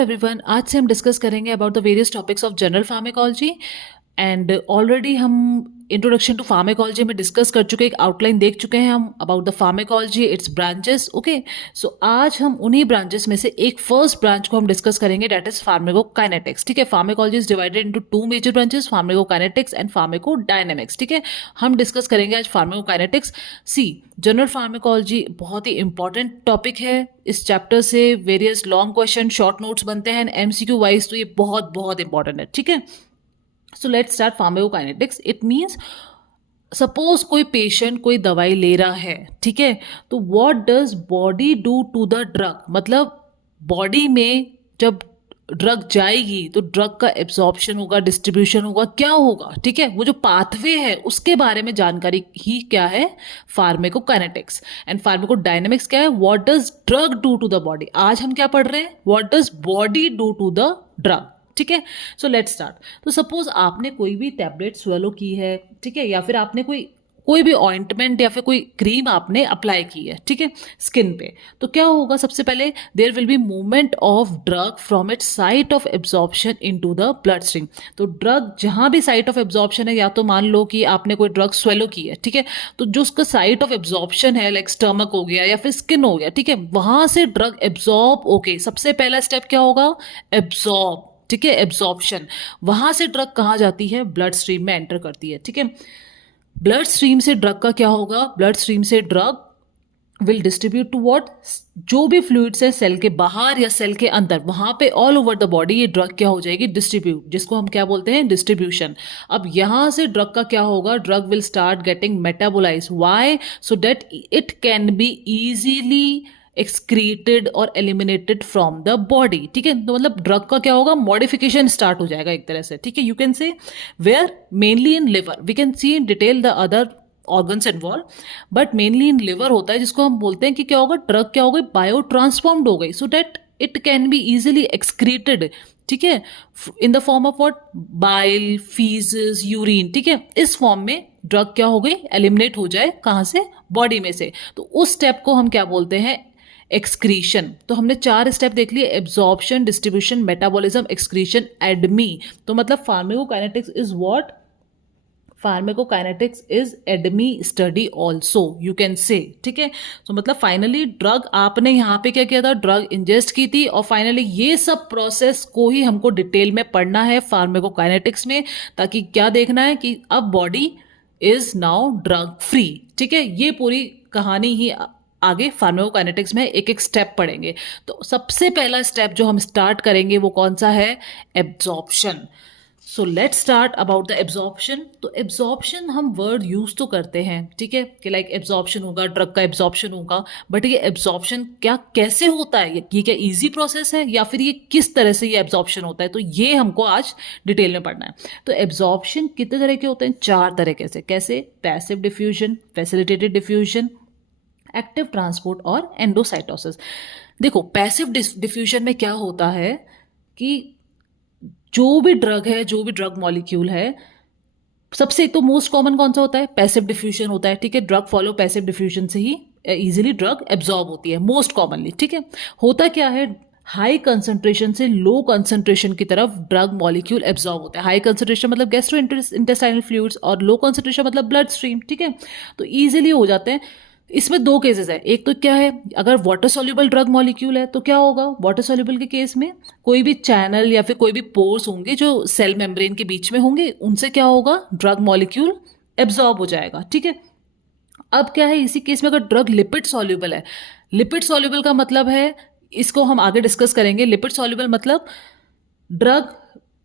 Everyone, आज से हम डिस्कस करेंगे about the various topics of general pharmacology and already हम इंट्रोडक्शन टू फार्मेकोलॉजी में डिस्कस कर चुके हैं, एक आउटलाइन देख चुके हैं हम about the pharmacology, its branches. Okay, so आज हम उन्हीं ब्रांचेस में से एक फर्स्ट ब्रांच को हम डिस्कस करेंगे, दैट इज फार्मेकोकाइनेटिक्स। ठीक है, pharmacology is divided into two major branches, pharmacokinetics and pharmacodynamics. ठीक है, हम डिस्कस करेंगे आज फार्मेकोकाइनेटिक्स। सी, जनरल फार्मेकोलॉजी बहुत ही इंपॉर्टेंट टॉपिक है। इस चैप्टर से various long question, short notes बनते हैं, एमसीक्यू वाइज तो ये बहुत बहुत इंपॉर्टेंट है। ठीक है, so let's start pharmacokinetics. It means suppose कोई पेशेंट कोई दवाई ले रहा है, ठीक है, तो what does body do to the drug, मतलब बॉडी में जब ड्रग जाएगी तो ड्रग का एब्जॉर्प्शन होगा, डिस्ट्रीब्यूशन होगा, क्या होगा। ठीक है, वो जो पाथवे है उसके बारे में जानकारी ही क्या है, फार्मेकोकाइनेटिक्स। एंड फार्मेकोडायनेमिक्स क्या है, what does drug do to the body. आज हम क्या पढ़ रहे हैं, what does body do to the drug. ठीक है, सो लेट्स स्टार्ट। तो सपोज आपने कोई भी टैबलेट स्वेलो की है, ठीक है, या फिर आपने कोई भी ऑइंटमेंट या फिर कोई क्रीम आपने अप्लाई की है, ठीक है, स्किन पे, तो क्या होगा, सबसे पहले there will be movement of drug from its site of absorption into the blood stream. तो ड्रग जहां भी साइट ऑफ एब्जॉर्प्शन है, या तो मान लो कि आपने कोई ड्रग स्वेलो की है, ठीक है, तो जो उसका साइट ऑफ एब्जॉर्प्शन है, लाइक स्टमक हो गया या फिर स्किन हो गया, ठीक है, वहां से ड्रग एब्जॉर्ब। ओके, सबसे पहला स्टेप क्या होगा, एब्जॉर्ब। ठीक है, एब्जॉर्प्शन। वहां से ड्रग कहाँ जाती है, ब्लड स्ट्रीम में एंटर करती है। ठीक है, ब्लड स्ट्रीम से ड्रग का क्या होगा, ब्लड स्ट्रीम से drug will distribute to what, जो भी फ्लूइड्स है सेल के बाहर या सेल के अंदर, वहां पे ऑल ओवर द बॉडी ये ड्रग क्या हो जाएगी, डिस्ट्रीब्यूट, जिसको हम क्या बोलते हैं, डिस्ट्रीब्यूशन। अब यहां से ड्रग का क्या होगा, drug will start getting metabolise. Why, so that it can be easily excreted और एलिमिनेटेड फ्रॉम द बॉडी। ठीक है, तो मतलब ड्रग का क्या होगा, मॉडिफिकेशन स्टार्ट हो जाएगा एक तरह से। ठीक है, you can say where mainly in liver, we can see in detail the other organs involve, but mainly in liver होता है, जिसको हम बोलते हैं कि क्या होगा, ड्रग क्या हो गई, बायो ट्रांसफॉर्म्ड हो गई, सो that it can be easily excreted. ठीक है, in the form of what, bile, faeces, urine. ठीक है, इस फॉर्म में ड्रग क्या हो गई, एलिमिनेट हो जाए, कहां से, बॉडी में से। तो उस स्टेप को हम क्या बोलते हैं, एक्सक्रीशन। तो हमने 4 स्टेप देख लिए, absorption, distribution, metabolism, excretion, ADME. तो मतलब pharmacokinetics is what, pharmacokinetics is ADME study also, you can say. ठीक है, तो मतलब फाइनली ड्रग आपने यहाँ पे क्या किया था, ड्रग इंजेस्ट की थी, और फाइनली ये सब प्रोसेस को ही हमको डिटेल में पढ़ना है फार्मेकोकाइनेटिक्स में, ताकि क्या देखना है कि अब body is now drug free. ठीक है, ये पूरी कहानी ही आगे फार्मेकोकाइनेटिक्स में एक एक स्टेप पढ़ेंगे। तो सबसे पहला स्टेप जो हम स्टार्ट करेंगे वो कौन सा है, absorption. So let's start about the absorption. तो एब्जॉर्प्शन हम वर्ड यूज तो करते हैं, ठीक है, कि लाइक एब्जॉर्प्शन होगा, ड्रग का एब्जॉर्प्शन होगा, बट ये एब्जॉर्प्शन क्या कैसे होता है, ये क्या इजी प्रोसेस है, या फिर ये किस तरह से ये एब्जॉर्प्शन होता है, तो ये हमको आज डिटेल में पढ़ना है। तो एब्जॉर्प्शन कितने तरह के होते हैं, 4 तरीके से। कैसे, passive diffusion, facilitated diffusion, active transport और एंडोसाइटोसिस। देखो, पैसिव डिफ्यूजन में क्या होता है कि जो भी ड्रग है, जो भी ड्रग मॉलिक्यूल है, सबसे एक तो मोस्ट कॉमन कौन सा होता है, पैसिव डिफ्यूजन होता है। ठीक है, ड्रग फॉलो पैसिव डिफ्यूजन से ही इजीली ड्रग एब्जॉर्ब होती है मोस्ट कॉमनली। ठीक है, होता क्या है, हाई कंसंट्रेशन से लो कंसंट्रेशन की तरफ ड्रग मॉलिक्यूल एब्जॉर्ब होता है। हाई कंसंट्रेशन मतलब गैस्ट्रो इंटेस्टाइनल फ्लूइड्स, और लो कंसंट्रेशन मतलब ब्लड स्ट्रीम। ठीक है, तो इजीली हो जाते हैं। इसमें 2 केसेस है, एक तो क्या है, अगर वाटर सॉल्युबल ड्रग मॉलिक्यूल है तो क्या होगा, वाटर सॉल्युबल के केस में कोई भी चैनल या फिर कोई भी पोर्स होंगे जो सेल मेम्ब्रेन के बीच में होंगे, उनसे क्या होगा, ड्रग मॉलिक्यूल एब्जॉर्ब हो जाएगा। ठीक है, अब क्या है, इसी केस में अगर ड्रग लिपिड सॉल्युबल है, लिपिड सॉल्युबल का मतलब है, इसको हम आगे डिस्कस करेंगे, लिपिड सॉल्युबल मतलब ड्रग,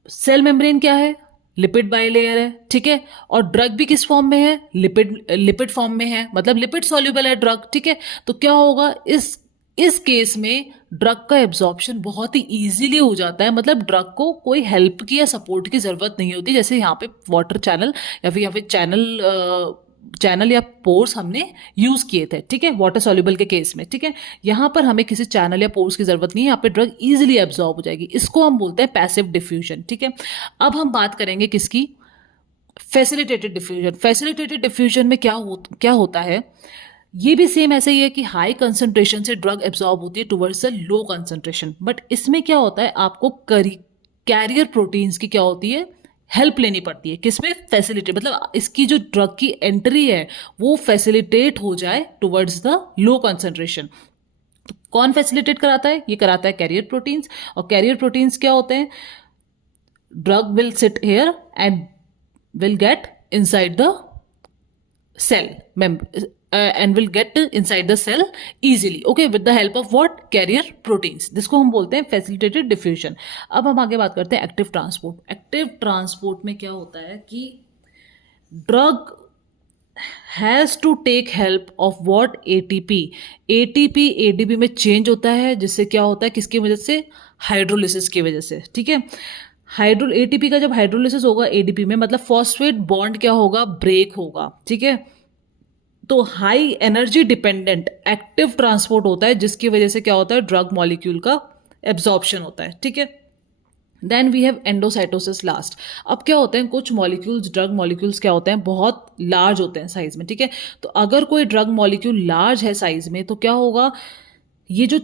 सेल मेम्ब्रेन क्या है, लिपिड बाइलेयर है। ठीक है, और ड्रग भी किस फॉर्म में है, लिपिड फॉर्म में है, मतलब लिपिड सॉल्युबल है ड्रग। ठीक है, तो क्या होगा, इस केस में ड्रग का एब्जॉर्प्शन बहुत ही इजीली हो जाता है, मतलब ड्रग को कोई हेल्प की या सपोर्ट की जरूरत नहीं होती, जैसे यहाँ पे वाटर चैनल या फिर यहाँ पे चैनल या पोर्स हमने यूज किए थे। ठीक है, वाटर सॉल्युबल के केस में। ठीक है, यहां पर हमें किसी चैनल या पोर्स की जरूरत नहीं है, यहाँ पे ड्रग इजीली एब्जॉर्ब हो जाएगी, इसको हम बोलते हैं पैसिव डिफ्यूजन। ठीक है, अब हम बात करेंगे किसकी, फैसिलिटेटेड डिफ्यूजन। फैसिलिटेटेड डिफ्यूजन में क्या होता है, ये भी सेम ऐसे ही है कि हाई कंसंट्रेशन से ड्रग एब्जॉर्ब होती है towards the low concentration, but इसमें क्या होता है, आपको कैरियर प्रोटीन्स की क्या होती है, हेल्प लेनी पड़ती है। किसमें? फैसिलिटेट, मतलब इसकी जो ड्रग की एंट्री है वो फैसिलिटेट हो जाए टुवर्ड्स द लो कंसंट्रेशन। तो कौन फैसिलिटेट कराता है? ये कराता है कैरियर प्रोटीन्स। और कैरियर प्रोटीन्स क्या होते हैं? Drug will sit here and will get inside the cell and will get inside the cell easily, okay, with the help of what? Carrier proteins, जिसको हम बोलते हैं facilitated diffusion। अब हम आगे बात करते हैं एक्टिव ट्रांसपोर्ट। एक्टिव ट्रांसपोर्ट में क्या होता है कि drug has to take help of what? ATP. ATP ADP में चेंज होता है, जिससे क्या होता है, किसकी वजह से? हाइड्रोलिसिस की वजह से, ठीक है। एटीपी का जब हाइड्रोलिसिस होगा एडीपी में, मतलब फॉस्फेट बॉन्ड क्या होगा? ब्रेक होगा, ठीक है। तो high energy dependent active transport होता है, जिसकी वजह से क्या होता है? ड्रग मॉलिक्यूल का एब्जॉर्प्शन होता है, ठीक है। Then we have endocytosis last. अब क्या होते हैं, कुछ मॉलिक्यूल्स, ड्रग मॉलिक्यूल्स क्या होते हैं, बहुत लार्ज होते हैं साइज में, ठीक है। तो अगर कोई ड्रग मॉलिक्यूल लार्ज है साइज में, तो क्या होगा, ये जो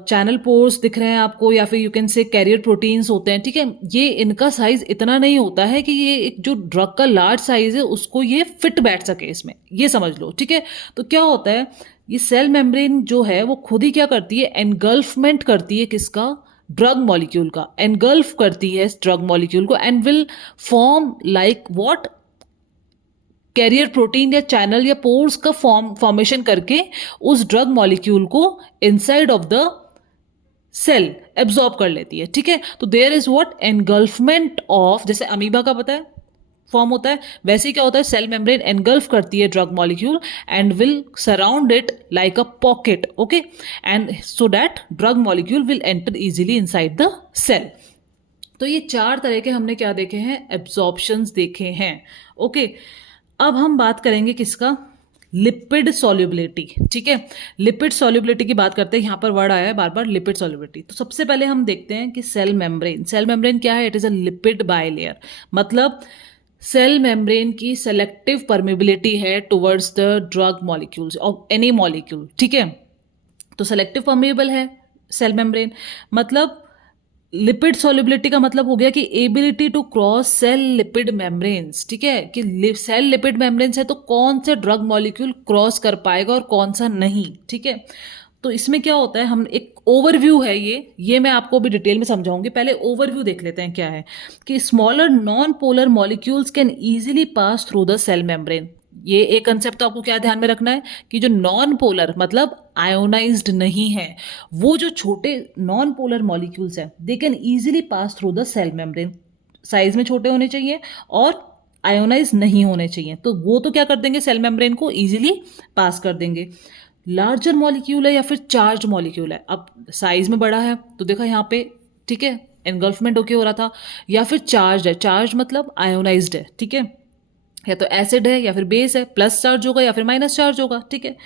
चैनल पोर्स दिख रहे हैं आपको, या फिर यू कैन से कैरियर प्रोटीन्स होते हैं, ठीक है, ये इनका साइज इतना नहीं होता है कि ये एक जो ड्रग का लार्ज साइज है उसको ये फिट बैठ सके इसमें, ये समझ लो, ठीक है। तो क्या होता है, ये सेल मेम्ब्रेन जो है वो खुद ही क्या करती है? एनगल्फमेंट करती है, किसका? ड्रग मॉलिक्यूल का एनगल्फ करती है ड्रग मॉलिक्यूल को, and will form like what? Carrier protein या चैनल या पोर्स का फॉर्मेशन करके उस ड्रग मॉलिक्यूल को inside of the cell absorb कर लेती है, ठीक है। तो there is what? Engulfment of, जैसे अमीबा का पता है फॉर्म होता है, वैसे ही क्या होता है, सेल मेम्ब्रेन एनगल्फ करती है drug molecule and will surround it like a pocket, okay, and so that drug molecule will enter easily inside the cell. तो ये चार तरह के हमने क्या देखे हैं? एब्जॉर्प्शंस देखे हैं, ओके। अब हम बात करेंगे किसका? लिपिड सॉल्युबिलिटी, ठीक है। लिपिड सॉल्युबिलिटी की बात करते हैं, यहां पर वर्ड आया है बार बार, लिपिड सॉल्युबिलिटी। तो सबसे पहले हम देखते हैं कि सेल मेम्ब्रेन क्या है? It is a lipid bilayer, मतलब सेल मेम्ब्रेन की सेलेक्टिव परमिबिलिटी है towards the drug molecules of any molecule, ठीक है। तो सेलेक्टिव परमिएबल है सेल मेम्ब्रेन, मतलब लिपिड सॉल्युबिलिटी का मतलब हो गया कि ability to cross cell lipid membranes, ठीक है, कि सेल लिपिड मेम्ब्रेन्स है तो कौन सा ड्रग मॉलिक्यूल क्रॉस कर पाएगा और कौन सा नहीं, ठीक है। तो इसमें क्या होता है, हम एक ओवरव्यू है ये मैं आपको भी डिटेल में समझाऊंगी, पहले ओवरव्यू देख लेते हैं क्या है, कि smaller non polar molecules can easily pass through the cell membrane. ये एक कंसेप्ट तो आपको क्या ध्यान में रखना है कि जो नॉन पोलर मतलब आयोनाइज्ड नहीं है, वो जो छोटे नॉन पोलर मॉलिक्यूल्स हैं they can easily pass through the cell membrane. Size में छोटे होने चाहिए और आयोनाइज नहीं होने चाहिए, तो वो तो क्या कर देंगे, सेल मेम्ब्रेन को इजीली पास कर देंगे। लार्जर मॉलिक्यूल है या फिर चार्ज मॉलिक्यूल है, अब साइज में बड़ा है तो देखा यहाँ पे, ठीक है, एनगल्फमेंट होके हो रहा था, या फिर चार्ज है, चार्ज मतलब आयोनाइज्ड है, ठीक है, या तो एसिड है या फिर बेस है, प्लस चार्ज होगा या फिर माइनस चार्ज होगा, ठीक है।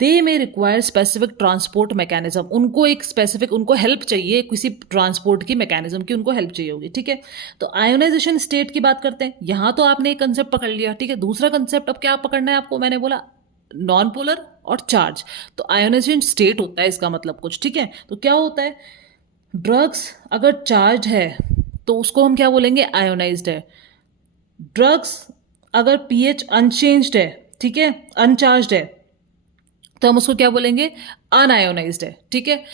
दे में रिक्वायर स्पेसिफिक ट्रांसपोर्ट मैकेनिज्म, उनको एक स्पेसिफिक, उनको हेल्प चाहिए किसी ट्रांसपोर्ट की मैकेनिज्म की, उनको हेल्प चाहिए होगी, ठीक है। तो आयोनाइजेशन स्टेट की बात करते हैं, यहां तो आपने एक कंसेप्ट पकड़ लिया, ठीक है। दूसरा कंसेप्ट अब क्या पकड़ना है आपको, मैंने बोला नॉन पोलर और चार्ज। तो आयोनाइजेशन स्टेट होता है इसका मतलब कुछ, ठीक है। तो क्या होता है, ड्रग्स अगर चार्ज है तो उसको हम क्या बोलेंगे, आयोनाइज्ड है। ड्रग्स अगर पीएच अनचेंज्ड है, ठीक है, अनचार्ज्ड है, तो हम उसको क्या बोलेंगे, अनआयोनाइज्ड है, ठीक है।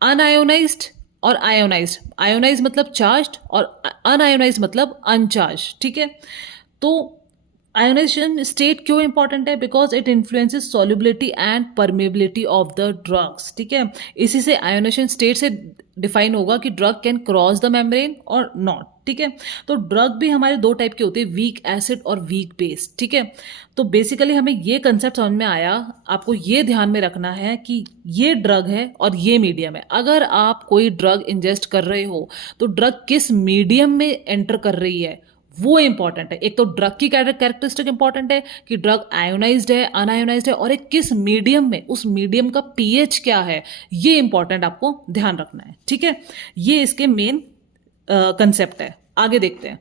अनआयोनाइज्ड और आयोनाइज्ड, आयोनाइज मतलब चार्ज्ड और अनआयोनाइज्ड मतलब अनचार्ज, ठीक है। तो आयोनाइजेशन स्टेट क्यों इंपॉर्टेंट है, because it influences solubility and permeability of the drugs, ठीक है। इसी से आयोनाइजेशन स्टेट से डिफाइन होगा कि drug can cross the membrane और नॉट, ठीक है। तो ड्रग भी हमारे दो टाइप के होते हैं, वीक एसिड और वीक बेस, ठीक है। तो बेसिकली हमें ये कंसेप्ट समझ में आया, आपको ये ध्यान में रखना है कि ये ड्रग है और ये मीडियम है। अगर आप कोई ड्रग इंजेस्ट कर रहे हो तो ड्रग किस मीडियम में एंटर कर रही है वो इंपॉर्टेंट है। एक तो ड्रग की कैरेक्टरिस्टिक इंपॉर्टेंट है कि ड्रग आयोनाइज्ड है, अनआयोनाइज्ड है, और एक किस मीडियम में, उस मीडियम का पीएच क्या है, ये इंपॉर्टेंट आपको ध्यान रखना है, ठीक है। ये इसके मेन कंसेप्ट है। आगे देखते हैं।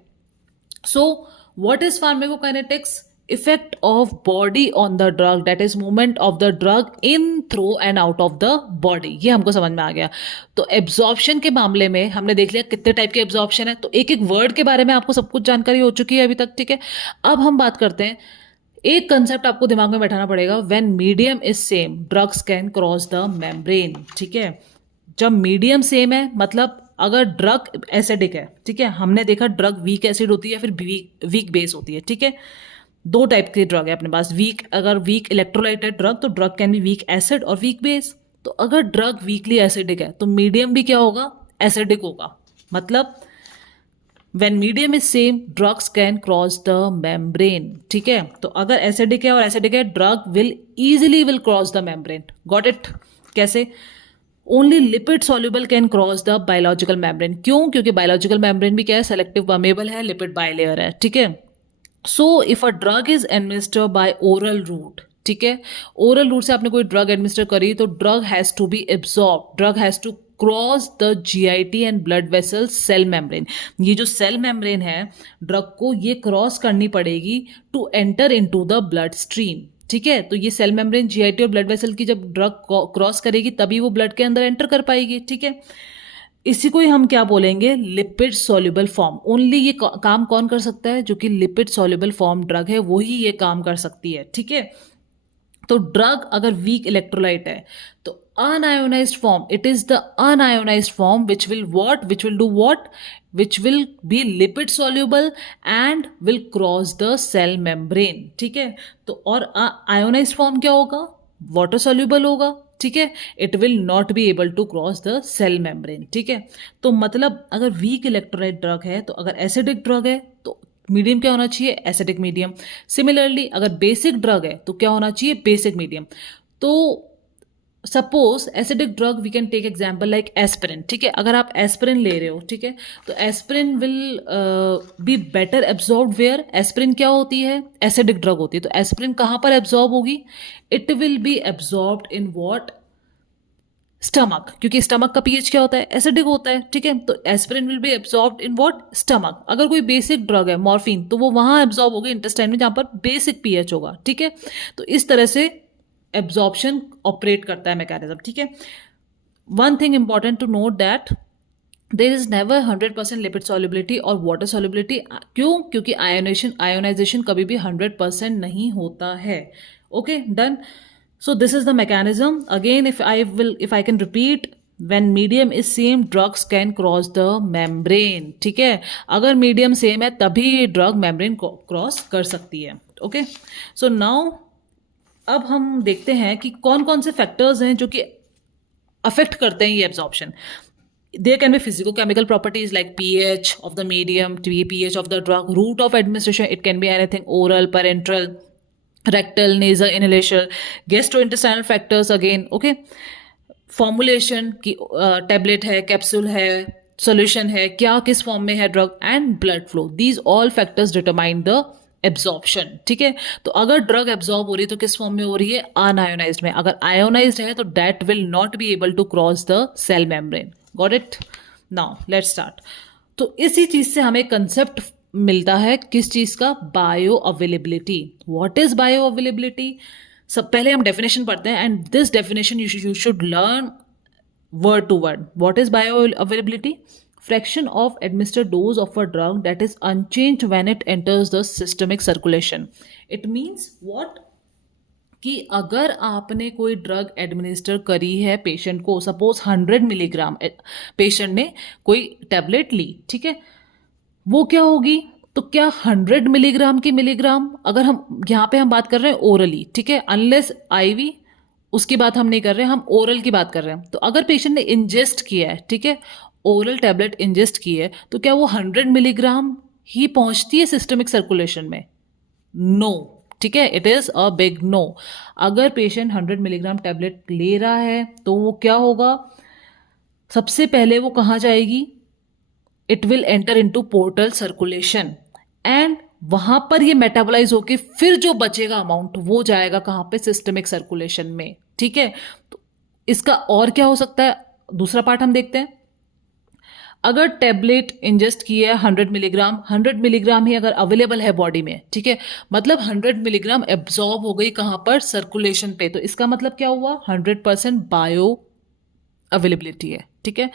So what is pharmacokinetics? Effect of body on the drug, that is movement of the drug in, through and out of the body, ये हमको समझ में आ गया। तो एब्जॉर्प्शन के मामले में हमने देख लिया कितने टाइप के एब्जॉर्प्शन है, तो एक एक वर्ड के बारे में आपको सब कुछ जानकारी हो चुकी है अभी तक, ठीक है। अब हम बात करते हैं, एक कंसेप्ट आपको दिमाग में बैठाना पड़ेगा, when medium is same drugs can cross the membrane, ठीक है। जब मीडियम सेम है मतलब अगर ड्रग एसिडिक है, ठीक है, हमने देखा ड्रग वीक एसिड होती है फिर वीक बेस होती है, ठीक है। दो टाइप के ड्रग है अपने पास, वीक, अगर वीक इलेक्ट्रोलाइट है ड्रग तो drug can be weak acid और वीक बेस। तो अगर ड्रग वीकली एसिडिक है तो मीडियम भी क्या होगा, एसिडिक होगा। मतलब when medium is same drugs can cross the membrane, ठीक है। तो अगर एसिडिक है और एसिडिक है drug will easily will cross the membrane. Got it? कैसे? Only lipid soluble can cross the biological membrane. क्यों? क्योंकि बायोलॉजिकल मेम्ब्रेन भी क्या है, सेलेक्टिव परमेबल है, लिपिड बाइलेयर है, ठीक है। So if a drug is administered by oral route, ठीक है, ओरल रूट से आपने कोई ड्रग एडमिनिस्टर करी तो drug has to be absorb, drug has to cross the GIT and blood vessel cell membrane. ये जो सेल मेम्ब्रेन है ड्रग को ये क्रॉस करनी पड़ेगी to enter into the blood stream, ठीक है। तो ये सेल मेम्ब्रेन जीआईटी और ब्लड वेसल की जब ड्रग क्रॉस करेगी तभी वो ब्लड के अंदर एंटर कर पाएगी, ठीक है। इसी को ही हम क्या बोलेंगे, लिपिड सॉल्युबल फॉर्म। ओनली ये काम कौन कर सकता है, जो कि लिपिड सॉल्युबल फॉर्म ड्रग है वही ये काम कर सकती है, ठीक है। तो ड्रग अगर वीक इलेक्ट्रोलाइट है तो unionised form, it is the unionised form which will do what, which will be lipid soluble and will cross the cell membrane, ठीक है। तो और आयोनाइज्ड फॉर्म क्या होगा, वाटर सॉल्युबल होगा, ठीक है। It will not be able to cross the cell membrane, ठीक है। तो मतलब अगर वीक इलेक्ट्रोलाइट ड्रग है तो अगर एसिडिक ड्रग है तो मीडियम क्या होना चाहिए, एसिडिक मीडियम। सिमिलरली अगर बेसिक ड्रग है तो क्या होना चाहिए, बेसिक मीडियम। तो suppose acidic drug we can take example like aspirin, ठीक है। अगर आप एस्पिरिन ले रहे हो, ठीक है, तो aspirin will be better absorb where, aspirin क्या होती है, एसिडिक ड्रग होती है। तो एस्पिरिन कहाँ पर एब्जॉर्ब होगी, it will be absorbed in what, stomach, क्योंकि स्टमक का पीएच क्या होता है, एसिडिक होता है, ठीक है। तो aspirin will B absorbed in what, stomach. अगर कोई बेसिक ड्रग है मॉर्फिन तो वो वहां एब्जॉर्ब होगी इंटेस्टाइन में जहां पर बेसिक पीएच होगा, ठीक है। तो इस तरह से एब्जॉर्प्शन ऑपरेट करता है मैकेनिज्म, ठीक है। One thing important to note that there is never 100% lipid solubility और वाटर सॉल्युबिलिटी। क्यों? क्योंकि आयोनाइजेशन कभी भी 100% नहीं होता है। Okay, done. So this is the mechanism. Again, if I can repeat, when medium is same, drugs can cross the membrane. ठीक है, अगर medium same है तभी drug membrane cross कर सकती है। Okay, so now अब हम देखते हैं कि कौन कौन से factors हैं जो कि affect करते हैं ये absorption. There can be physicochemical properties like pH of the medium, pH of the drug, route of administration. It can be anything oral, parenteral, rectal, nasal, inhalation, gastrointestinal factors again, okay, formulation की tablet है, capsule है, solution है, क्या किस form में है drug, and blood flow. These all factors determine the absorption, ठीक है। तो अगर drug absorb हो रही है तो किस form में हो रही है, unionized में। अगर ionized है तो that will not be able to cross the cell membrane. Got it? Now let's start. तो इसी चीज से हमें concept मिलता है, किस चीज का, bio availability. What is bio availability? सब पहले हम डेफिनेशन पढ़ते हैं and this definition you should learn word to word. What is bio availability? Fraction of administered dose of a drug that is unchanged when it enters the systemic circulation. It means what, कि अगर आपने कोई drug administer करी है patient को, suppose 100 milligram patient ने कोई tablet ली, ठीक है, वो क्या होगी, तो क्या 100 मिलीग्राम की मिलीग्राम, अगर हम यहाँ पे हम बात कर रहे हैं ओरली, ठीक है, अनलेस आईवी उसकी बात हम नहीं कर रहे हैं, हम ओरल की बात कर रहे हैं। तो अगर पेशेंट ने इंजेस्ट किया है, ठीक है, ओरल टैबलेट इंजेस्ट की है, तो क्या वो 100 मिलीग्राम ही पहुंचती है सिस्टमिक सर्कुलेशन में? नो, ठीक है, it is a big no. अगर पेशेंट 100 मिलीग्राम टैबलेट ले रहा है तो वो क्या होगा, सबसे पहले वो कहाँ जाएगी, it will enter into portal circulation and वहां पर ये मेटाबोलाइज होके फिर जो बचेगा अमाउंट वो जाएगा कहां पे, सिस्टमिक सर्कुलेशन में, ठीक है। तो इसका और क्या हो सकता है, दूसरा पार्ट हम देखते हैं। अगर टेबलेट इंजेस्ट किया है 100 मिलीग्राम ही अगर अवेलेबल है बॉडी में, ठीक है, मतलब 100 मिलीग्राम एब्जॉर्ब हो गई कहाँ पर, सर्कुलेशन पे, तो इसका मतलब क्या हुआ, 100% बायो अवेलेबिलिटी है, ठीक है।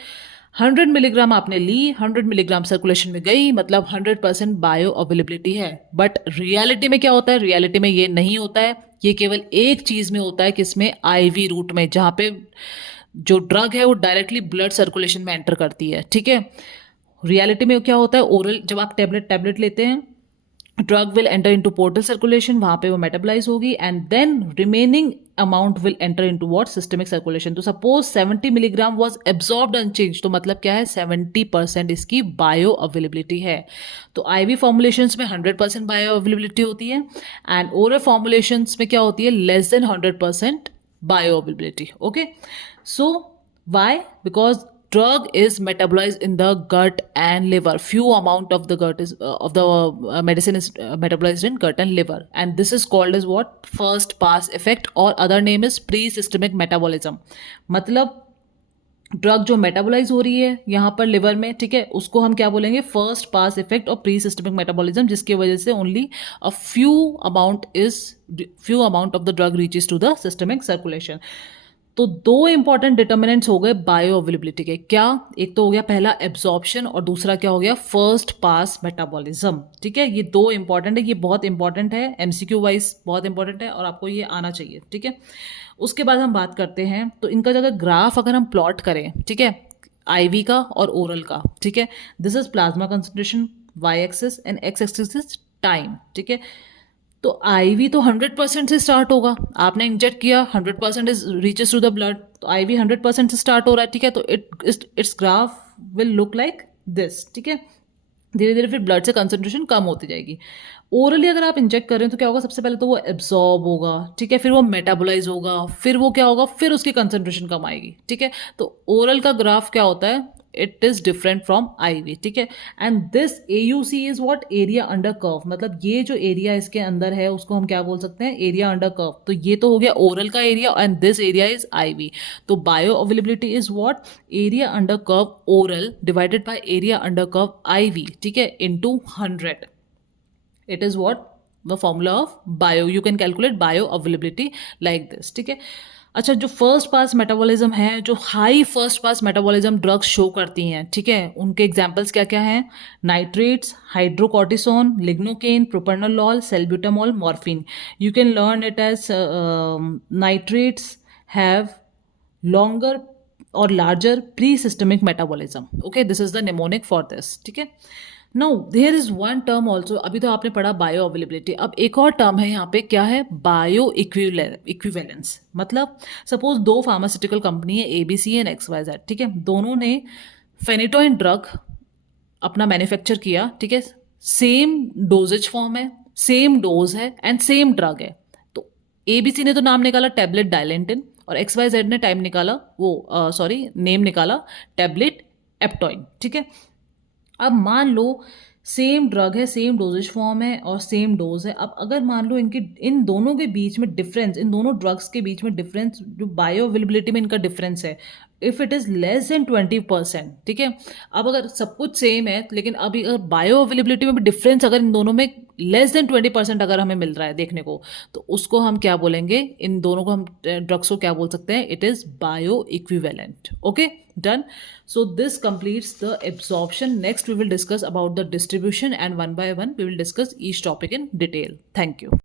100 मिलीग्राम आपने ली, 100 मिलीग्राम सर्कुलेशन में गई, मतलब 100% बायो अवेलेबिलिटी है। बट रियलिटी में क्या होता है, रियलिटी में ये नहीं होता है, ये केवल एक चीज़ में होता है, किसमें, आईवी रूट में, जहाँ पे जो ड्रग है वो डायरेक्टली ब्लड सर्कुलेशन में एंटर करती है, ठीक है। रियलिटी में क्या होता है, ओरल जब आप टैबलेट लेते हैं, drug will enter into portal circulation, वहां पे वो मेटाबलाइज होगी, and then remaining amount will enter into what, systemic circulation. तो suppose 70 milligram was absorbed unchanged, तो मतलब क्या है, 70% इसकी बायो अवेलेबिलिटी है। तो आईवी फॉर्मुलेशंस में 100% बायो अवेलेबिलिटी होती है, एंड ओरल फॉर्मुलेशंस में क्या होती है, less than 100% bio availability. Okay, so why? Because drug is metabolized in the gut and liver. Few amount of the gut is of the medicine is metabolized in gut and liver, and this is called as what, first pass effect, or other name is pre-systemic metabolism. मतलब drug जो metabolise हो रही है यहाँ पर liver में, ठीक है, उसको हम क्या बोलेंगे, फर्स्ट पास इफेक्ट और प्री सिस्टमिक मेटाबॉलिज्म, जिसकी वजह से only a few amount of the drug reaches to the systemic circulation. तो दो इंपॉर्टेंट डिटर्मिनेंट्स हो गए बायो अवेलेबिलिटी के, क्या, एक तो हो गया पहला एब्जॉर्प्शन, और दूसरा क्या हो गया, फर्स्ट पास मेटाबॉलिज्म, ठीक है। ये दो इंपॉर्टेंट है, ये बहुत इंपॉर्टेंट है, एमसीक्यू वाइज बहुत इंपॉर्टेंट है, और आपको ये आना चाहिए, ठीक है। उसके बाद हम बात करते हैं, तो इनका अगर ग्राफ अगर हम प्लॉट करें, ठीक है, आईवी का और ओरल का, ठीक है, this is plasma concentration Y axis and X axis is time, ठीक है। तो आईवी तो 100% से स्टार्ट होगा, आपने इंजेक्ट किया, 100% is reaches to the blood, तो आईवी 100% से स्टार्ट हो रहा है, ठीक है। तो it's graph will look like this, ठीक है। धीरे धीरे फिर ब्लड से कंसंट्रेशन कम होती जाएगी। ओरली अगर आप इंजेक्ट कर रहे हैं तो क्या होगा, सबसे पहले तो वो एब्जॉर्ब होगा, ठीक है, फिर वो मेटाबोलाइज होगा, फिर वो क्या होगा, फिर उसकी कंसंट्रेशन कम आएगी, ठीक है। तो ओरल का ग्राफ क्या होता है, it is different from IV, ठीक है। And this AUC is what, area under curve, मतलब ये जो एरिया इसके अंदर है उसको हम क्या बोल सकते हैं, एरिया अंडर कर्व। तो ये तो हो गया ओरल का area, and this area is IV. तो bioavailability is what, area under curve oral divided by area under curve IV, ठीक है, into 100। It is what, the formula of bio, you can calculate bioavailability like this, ठीक है। अच्छा, जो first pass metabolism है, जो high first pass metabolism drugs show करती हैं, ठीक है, उनके एग्जांपल्स क्या क्या हैं, nitrates, hydrocortisone, lignocaine, propranolol, salbutamol, morphine. You can learn it as nitrates have longer और larger pre systemic metabolism, okay, this is the mnemonic for this, ठीक है। No, there is one term also, अभी तो आपने पढ़ा bio availability, अब एक और टर्म है यहाँ पे, क्या है, बायो इक्विवेलेंस। मतलब सपोज दो फार्मास्यूटिकल कंपनी है, ABC एंड XYZ, ठीक है, दोनों ने फेनिटोइन ड्रग अपना मैन्युफैक्चर किया, ठीक है, सेम डोजेज फॉर्म है, सेम डोज है, एंड सेम ड्रग है। तो ABC ने तो नाम निकाला टैबलेट डायलेंटिन, और XYZ ने टाइम निकाला, वो नेम निकाला टैबलेट एप्टोइन, ठीक है। अब मान लो सेम ड्रग है, सेम डोजेज फॉर्म है और सेम डोज है। अब अगर मान लो इन दोनों के बीच में डिफरेंस, इन दोनों ड्रग्स के बीच में डिफरेंस, जो बायो अवेलेबिलिटी में इनका डिफरेंस है, if it is less than 20%, ठीक है। अब अगर सब कुछ सेम है, लेकिन अभी अगर बायो अवेलेबिलिटी में भी डिफरेंस अगर इन दोनों में लेस देन 20% अगर हमें मिल रहा है देखने को, तो उसको हम क्या बोलेंगे, इन दोनों को हम ड्रग्स को क्या बोल सकते हैं, it is bio equivalent, okay, done. So this completes the absorption. Next we will discuss about the distribution, and one by one we will discuss each topic in detail. Thank you.